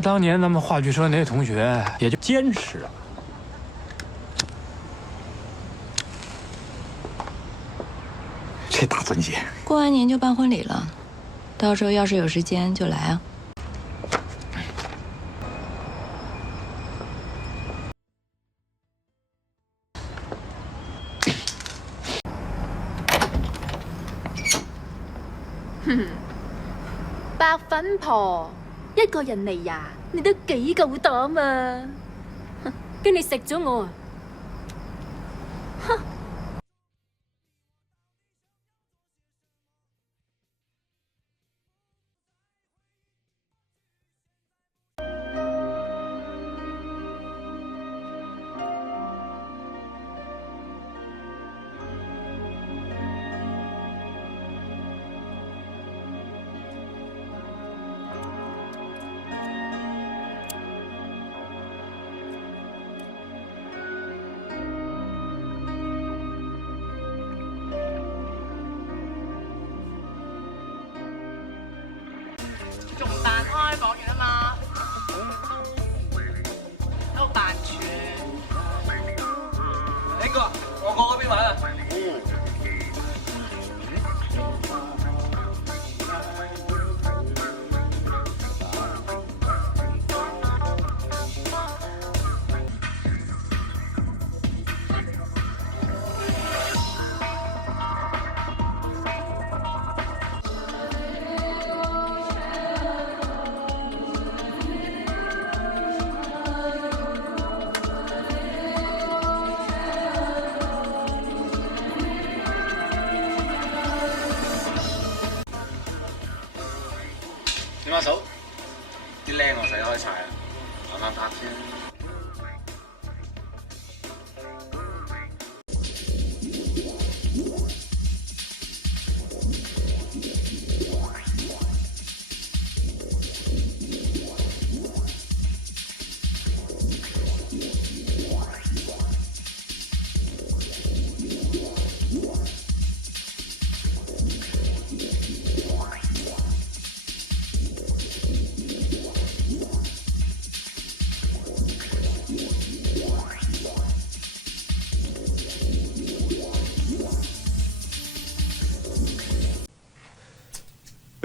当年咱们话剧社那些同学也就坚持啊。这大钻戒，过完年就办婚礼了，到时候要是有时间就来啊。白粉婆，一個人嚟呀，你都幾夠膽啊！驚你食咗我啊！哼！仲扮開講完啊嘛，喺度扮串。呢個我過嗰邊玩啊。點啊嫂？啲靚我洗開晒啦，慢慢拍先。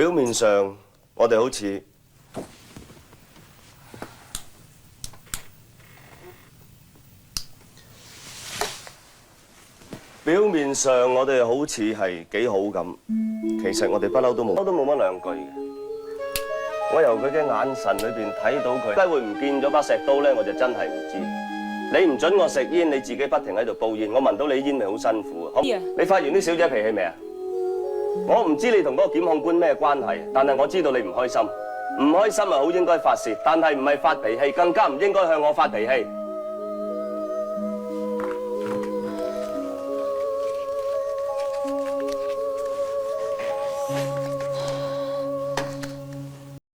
表面上我哋好似係幾好咁，其實我哋不嬲都冇乜兩句嘅。我由佢嘅眼神裏邊睇到佢，點解會唔見咗把石刀咧？我就真係唔知。你唔准我食煙，你自己不停喺度煲煙，我聞到你煙味好辛苦。好，你發完啲小姐脾氣未啊？我唔知你同嗰個檢控官咩關係，但係我知道你唔開心。唔開心係好應該發泄，但係唔係發脾氣，更加唔應該向我發脾氣。